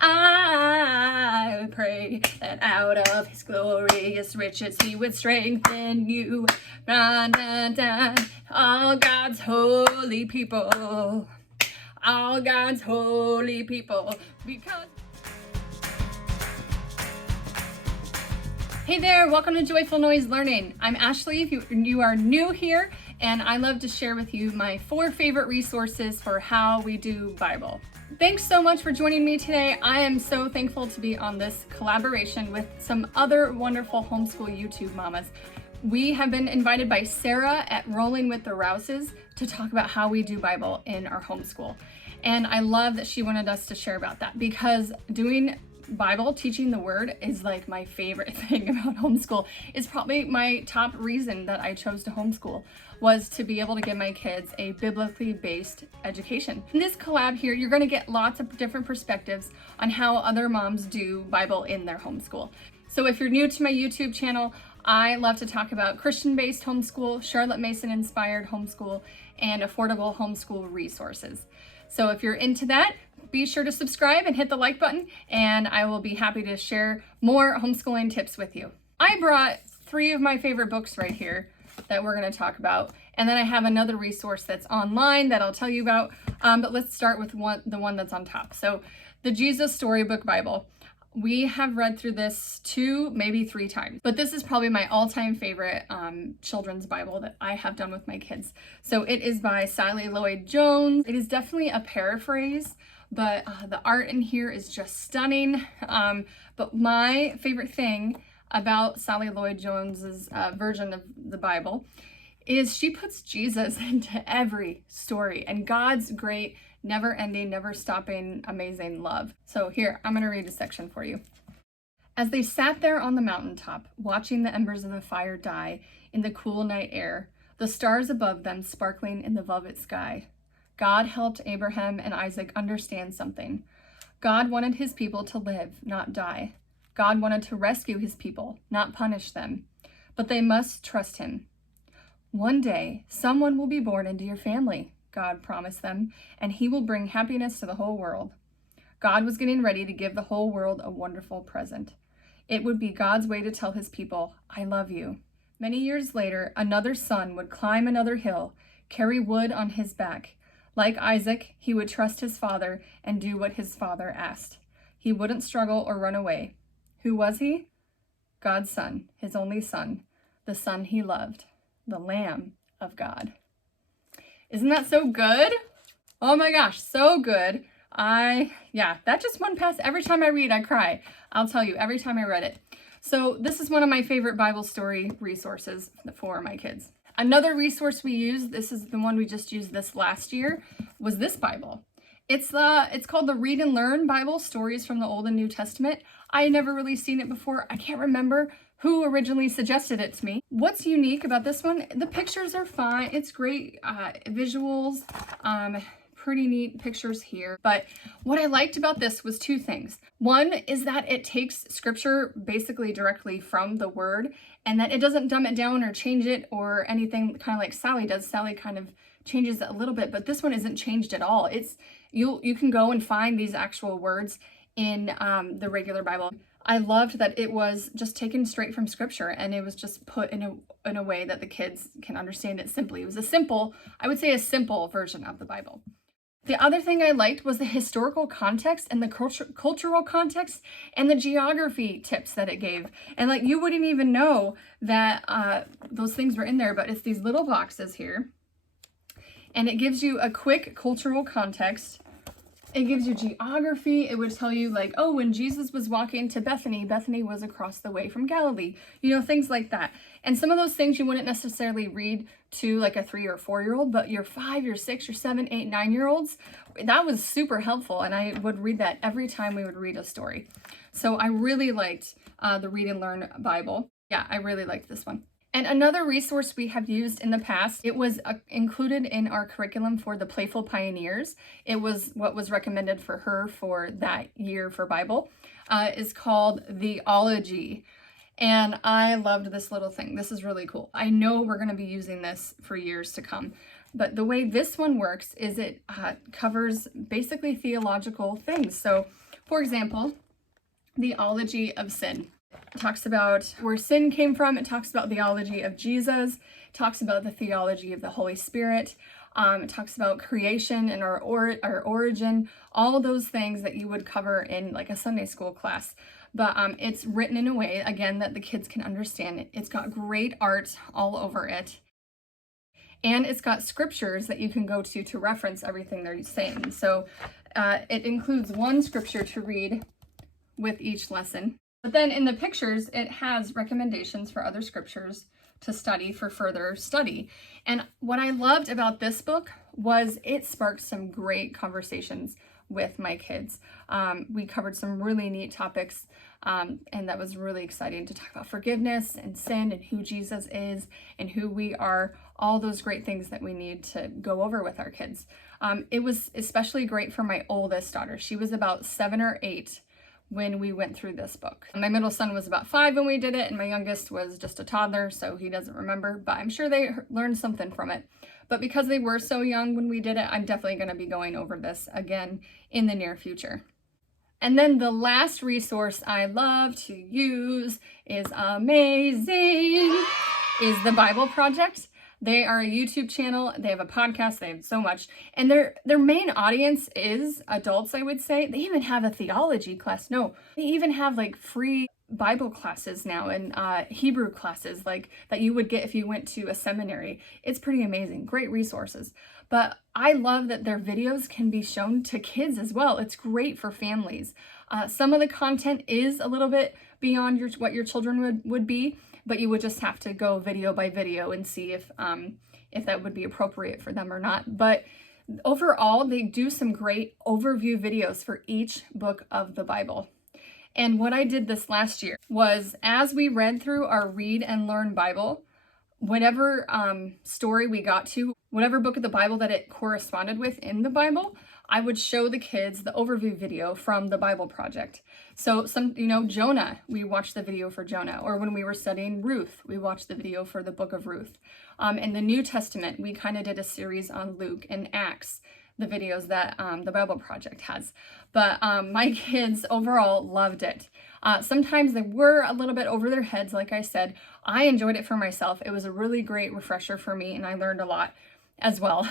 I pray that out of his glorious riches he would strengthen you. Dun, dun, dun. All God's holy people. All God's holy people. Because... Hey there, welcome to Joyful Noise Learning. I'm Ashley, if you are new here, and I love to share with you my 4 favorite resources for how we do Bible. Thanks so much for joining me today. I am so thankful to be on this collaboration with some other wonderful homeschool YouTube mamas. We have been invited by Sarah at Rolling with the Rouses to talk about how we do Bible in our homeschool. And I love that she wanted us to share about that, because doing Bible, teaching the word, is like my favorite thing about homeschool. It's probably my top reason that I chose to homeschool, was to be able to give my kids a biblically based education. In this collab here, you're going to get lots of different perspectives on how other moms do Bible in their homeschool. So if you're new to my YouTube channel, I love to talk about Christian-based homeschool, Charlotte Mason-inspired homeschool, and affordable homeschool resources. So if you're into that, be sure to subscribe and hit the like button, and I will be happy to share more homeschooling tips with you. I brought 3 of my favorite books right here that we're going to talk about, and then I have another resource that's online that I'll tell you about, but let's start with the one that's on top. So the Jesus Storybook Bible. We have read through this 2, maybe 3 times, but this is probably my all-time favorite children's Bible that I have done with my kids. So it is by Sally Lloyd Jones. It is definitely a paraphrase, but the art in here is just stunning. But my favorite thing about Sally Lloyd Jones's version of the Bible is she puts Jesus into every story and God's great, never-ending, never-stopping, amazing love. So here, I'm going to read a section for you. As they sat there on the mountaintop, watching the embers of the fire die in the cool night air, the stars above them sparkling in the velvet sky, God helped Abraham and Isaac understand something. God wanted his people to live, not die. God wanted to rescue his people, not punish them. But they must trust him. One day, someone will be born into your family, God promised them, and he will bring happiness to the whole world. God was getting ready to give the whole world a wonderful present. It would be God's way to tell his people, I love you. Many years later, another son would climb another hill, carry wood on his back. Like Isaac, he would trust his father and do what his father asked. He wouldn't struggle or run away. Who was he? God's son, his only son, the son he loved, the Lamb of God. Isn't that so good? Oh my gosh, so good. That just one pass. Every time I read, I cry. I'll tell you, every time I read it. So this is one of my favorite Bible story resources for my kids. Another resource we use, this is the one we just used this last year, was this Bible. It's called the Read and Learn Bible, Stories from the Old and New Testament. I had never really seen it before. I can't remember who originally suggested it to me. What's unique about this one? The pictures are fine. It's great visuals, pretty neat pictures here. But what I liked about this was 2 things. One is that it takes scripture basically directly from the word, and that it doesn't dumb it down or change it or anything, kind of like Sally does. Sally kind of changes it a little bit, but this one isn't changed at all. You can go and find these actual words in the regular Bible. I loved that it was just taken straight from scripture, and it was just put in a way that the kids can understand it simply. It was I would say a simple version of the Bible. The other thing I liked was the historical context and the cultural context and the geography tips that it gave. And like, you wouldn't even know that those things were in there, but it's these little boxes here. And it gives you a quick cultural context. It gives you geography. It would tell you like, oh, when Jesus was walking to Bethany, Bethany was across the way from Galilee. You know, things like that. And some of those things you wouldn't necessarily read to like a 3 or 4-year-old, but your 5, your 6, your 7, 8, 9-year-olds, that was super helpful. And I would read that every time we would read a story. So I really liked the Read and Learn Bible. Yeah, I really liked this one. And another resource we have used in the past, it was included in our curriculum for the Playful Pioneers. It was what was recommended for her for that year for Bible, is called the Ology. And I loved this little thing. This is really cool. I know we're going to be using this for years to come. But the way this one works is it covers basically theological things. So For example, the Ology of sin. It talks about where sin came from. It talks about the theology of Jesus. It talks about the theology of the Holy Spirit. It talks about creation and our origin, all those things that you would cover in like a Sunday school class. But it's written in a way, again, that the kids can understand it. It's got great art all over it. And it's got scriptures that you can go to reference everything they're saying. So it includes one scripture to read with each lesson. But then in the pictures, it has recommendations for other scriptures to study for further study. And what I loved about this book was it sparked some great conversations with my kids. We covered some really neat topics, and that was really exciting to talk about forgiveness and sin and who Jesus is and who we are, all those great things that we need to go over with our kids. It was especially great for my oldest daughter. She was about 7 or 8 when we went through this book. My middle son was about 5 when we did it, and my youngest was just a toddler, so he doesn't remember, but I'm sure they learned something from it. But because they were so young when we did it, I'm definitely going to be going over this again in the near future. And then the last resource I love to use is amazing, is the Bible Project. They are a YouTube channel. They have a podcast. They have so much. And their main audience is adults, I would say. They even have a theology class. No, they even have like free Bible classes now and Hebrew classes like that you would get if you went to a seminary. It's pretty amazing. Great resources. But I love that their videos can be shown to kids as well. It's great for families. Some of the content is a little bit beyond what your children would be, but you would just have to go video by video and see if that would be appropriate for them or not. But overall, they do some great overview videos for each book of the Bible. And what I did this last year was, as we read through our Read and Learn Bible, whatever story we got to, whatever book of the Bible that it corresponded with in the Bible, I would show the kids the overview video from the Bible Project. So Jonah, we watched the video for Jonah. Or when we were studying Ruth, we watched the video for the book of Ruth. In the New Testament, we kind of did a series on Luke and Acts, the videos that the Bible Project has. But my kids overall loved it. Sometimes they were a little bit over their heads, like I said. I enjoyed it for myself. It was a really great refresher for me, and I learned a lot as well.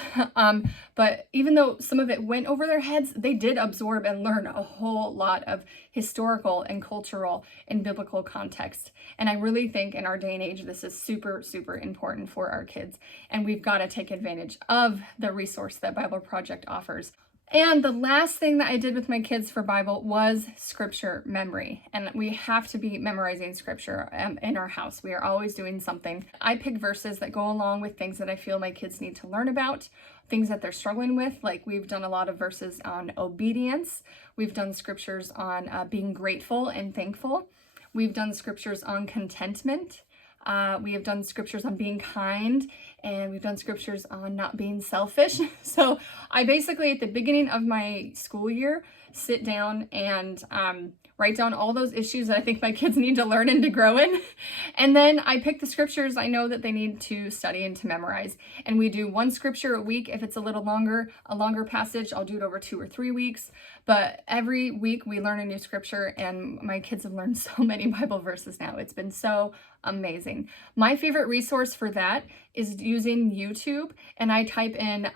But even though some of it went over their heads, they did absorb and learn a whole lot of historical and cultural and biblical context. And I really think in our day and age, this is super, super important for our kids. And we've got to take advantage of the resource that Bible Project offers. And the last thing that I did with my kids for Bible was scripture memory. And we have to be memorizing scripture in our house. We are always doing something. I pick verses that go along with things that I feel my kids need to learn about, things that they're struggling with. Like we've done a lot of verses on obedience. We've done scriptures on being grateful and thankful. We've done scriptures on contentment. We have done scriptures on being kind, and we've done scriptures on not being selfish. So I basically, at the beginning of my school year, sit down and write down all those issues that I think my kids need to learn and to grow in. And then I pick the scriptures I know that they need to study and to memorize. And we do one scripture a week. If it's a little longer, a longer passage, I'll do it over 2 or 3 weeks. But every week we learn a new scripture, and my kids have learned so many Bible verses now. It's been so amazing. My favorite resource for that is using YouTube, and I type in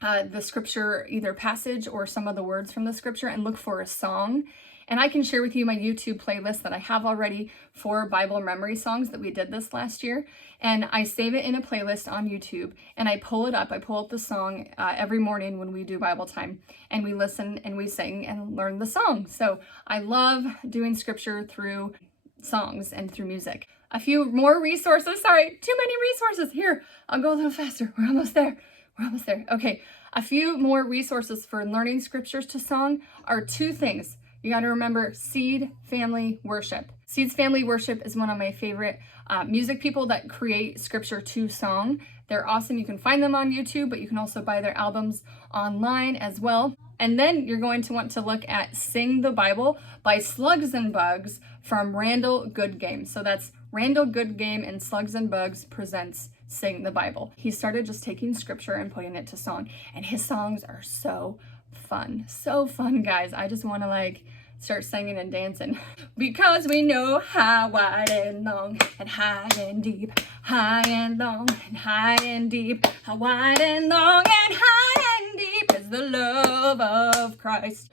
the scripture, either passage or some of the words from the scripture, and look for a song. And I can share with you my YouTube playlist that I have already for Bible memory songs that we did this last year. And I save it in a playlist on YouTube, and I pull it up. I pull up the song every morning when we do Bible time, and we listen and we sing and learn the song. So I love doing scripture through songs and through music. A few more resources. Sorry, too many resources. Here, I'll go a little faster. We're almost there. Okay, a few more resources for learning scriptures to song are 2 things. You got to remember Seed Family Worship. Seed's Family Worship is one of my favorite music people that create scripture to song. They're awesome. You can find them on YouTube, but you can also buy their albums online as well. And then you're going to want to look at Sing the Bible by Slugs and Bugs from Randall Goodgame. So that's Randall Goodgame and Slugs and Bugs presents Sing the Bible. He started just taking scripture and putting it to song, and his songs are so fun. So fun, guys. I just want to like start singing and dancing. Because we know how wide and long and high and deep, high and long and high and deep, how wide and long and high and deep is the love of Christ.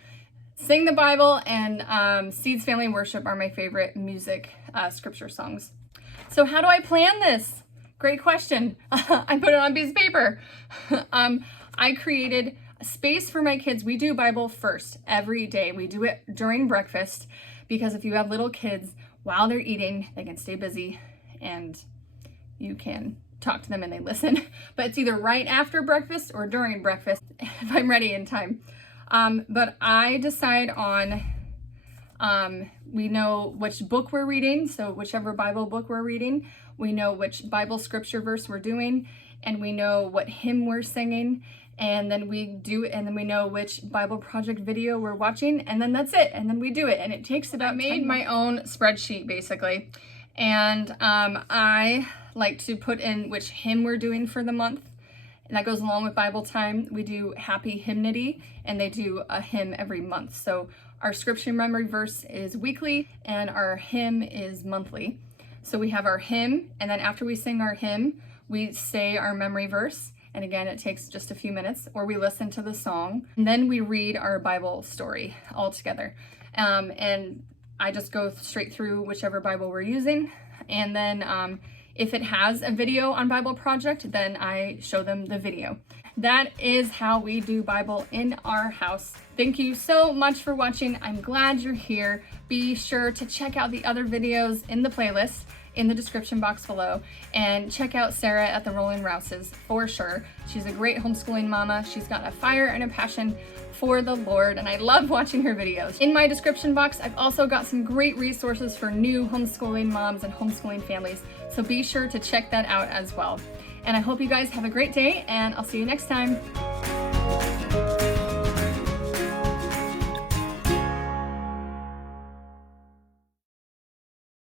Sing the Bible and Seeds Family Worship are my favorite music scripture songs. So how do I plan this? Great question. I put it on a piece of paper. I created a space for my kids. We do Bible first every day. We do it during breakfast because if you have little kids, while they're eating, they can stay busy and you can talk to them and they listen. But it's either right after breakfast or during breakfast if I'm ready in time. But I decide on, we know which book we're reading. So whichever Bible book we're reading, we know which Bible scripture verse we're doing, and we know what hymn we're singing. And then we do it, and then we know which Bible project video we're watching, and then that's it. And then we do it, and it takes about. I made my own spreadsheet basically, and I like to put in which hymn we're doing for the month, and that goes along with Bible time. We do Happy Hymnody, and they do a hymn every month. So our scripture memory verse is weekly, and our hymn is monthly. So we have our hymn, and then after we sing our hymn, we say our memory verse. And again, it takes just a few minutes, or we listen to the song, and then we read our Bible story all together. And I just go straight through whichever Bible we're using. And then if it has a video on Bible Project, then I show them the video. That is how we do Bible in our house. Thank you so much for watching. I'm glad you're here. Be sure to check out the other videos in the playlist in the description box below, and check out Sarah at the Rolling Rouses for sure. She's a great homeschooling mama. She's got a fire and a passion for the Lord, and I love watching her videos. In my description box, I've also got some great resources for new homeschooling moms and homeschooling families, so be sure to check that out as well. And I hope you guys have a great day, and I'll see you next time.